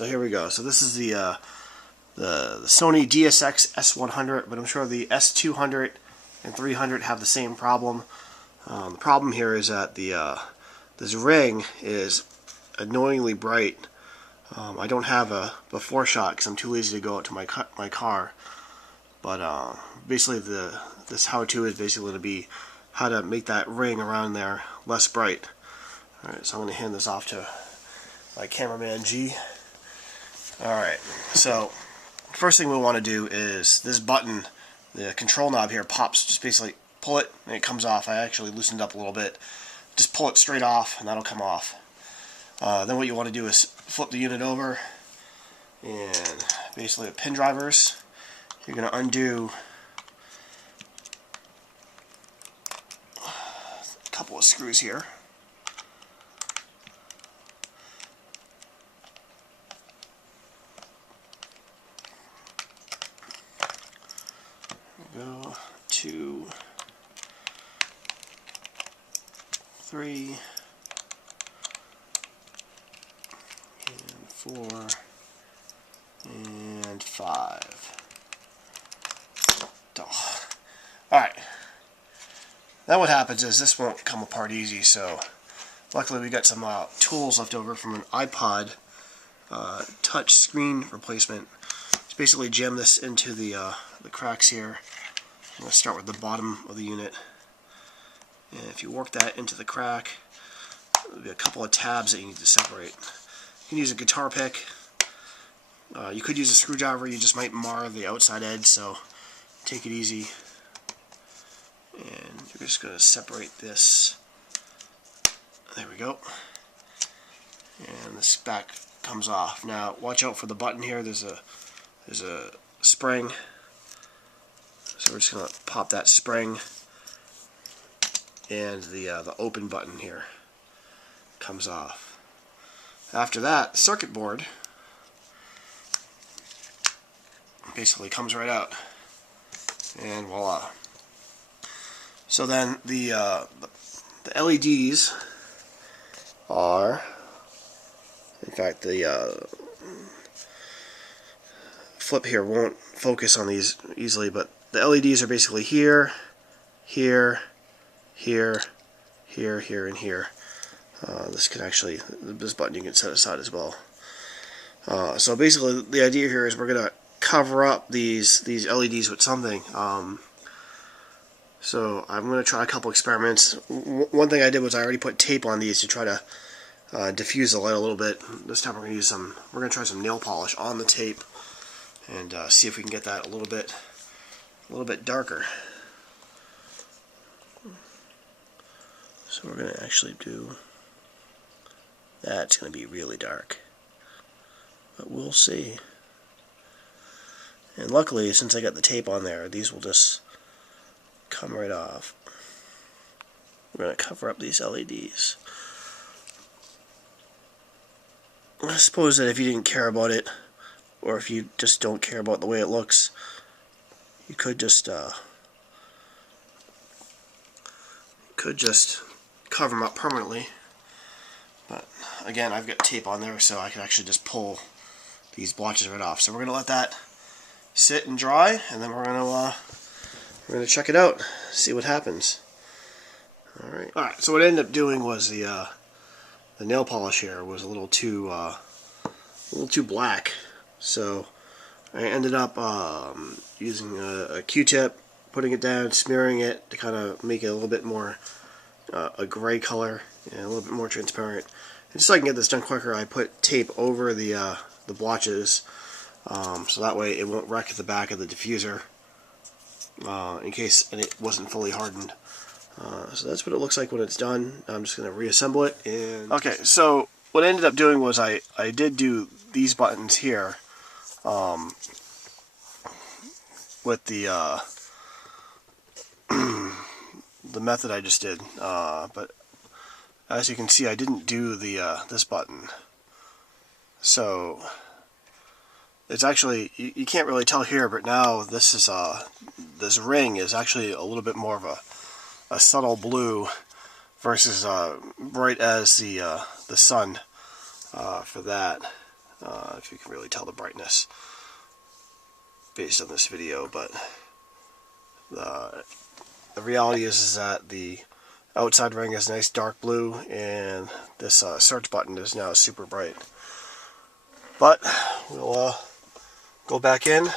So here we go. So this is the Sony DSX-S100, but I'm sure the S200 and 300 have the same problem. The problem here is that this ring is annoyingly bright. I don't have a before shot because I'm too lazy to go out to my car. But basically, this how-to is basically going to be how to make that ring around there less bright. All right, so I'm going to hand this off to my cameraman G. Alright, so first thing we want to do is this button, the control knob here pops, just basically pull it and it comes off. I actually loosened up a little bit. Just pull it straight off and that'll come off. Then what you want to do is flip the unit over and basically with pin drivers, you're going to undo a couple of screws here. Go 2, 3, and 4, and 5. Oh. Alright. Then what happens is this won't come apart easy, so luckily we got some tools left over from an iPod touch screen replacement. Just basically jam this into the cracks here. I'm going to start with the bottom of the unit, and if you work that into the crack, there'll be a couple of tabs that you need to separate. You can use a guitar pick, you could use a screwdriver, you just might mar the outside edge, so take it easy. And you're just going to separate this, there we go, and this back comes off. Now watch out for the button here, there's a spring. So we're just going to pop that spring, and the open button here comes off. After that, the circuit board basically comes right out, and voila. So then the LEDs are, in fact, the flip here won't focus on these easily, but the LEDs are basically here, here, here, here, here, and here. This button you can set aside as well. So basically the idea here is we're going to cover up these LEDs with something. So I'm going to try a couple experiments. One thing I did was I already put tape on these to try to diffuse the light a little bit. This time we're going to try some nail polish on the tape and see if we can get that a little bit darker. So we're going to actually do that. It's going to be really dark, but we'll see. And luckily, since I got the tape on there, these will just come right off. We're going to cover up these LEDs. I suppose that if you didn't care about it, or if you just don't care about the way it looks, you could just cover them up permanently. But again, I've got tape on there, so I can actually just pull these blotches right off. So we're gonna let that sit and dry, and then we're gonna check it out, see what happens. All right. So what I ended up doing was the nail polish here was a little too black. So I ended up using a Q-tip, putting it down, smearing it to kind of make it a little bit more a gray color and a little bit more transparent. And just so I can get this done quicker, I put tape over the blotches, so that way it won't wreck the back of the diffuser in case it wasn't fully hardened. So that's what it looks like when it's done. I'm just going to reassemble it. And okay, so what I ended up doing was I did do these buttons here with the the method I just did, but as you can see, I didn't do this button. So it's actually, you can't really tell here, but now this is this ring is actually a little bit more of a subtle blue versus bright as the sun for that. if you can really tell the brightness based on this video, but the reality is that the outside ring is nice dark blue, and this search button is now super bright. But we'll go back in,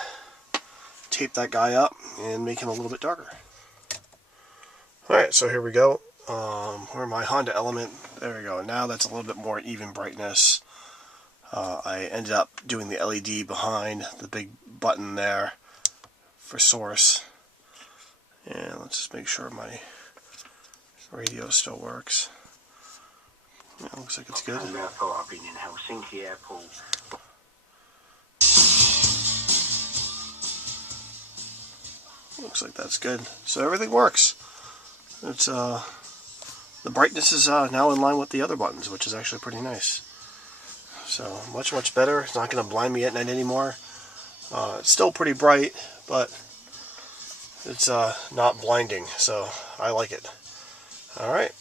tape that guy up, and make him a little bit darker. Alright, so here we go. Where my Honda Element, there we go. Now that's a little bit more even brightness. I ended up doing the LED behind the big button there for source. And let's just make sure my radio still works. Yeah, looks like it's good. I've been in Helsinki Airport. Looks like that's good. So everything works. It's the brightness is now in line with the other buttons, which is actually pretty nice. So much better. It's not going to blind me at night anymore. It's still pretty bright, but it's not blinding, so I like it. Alright,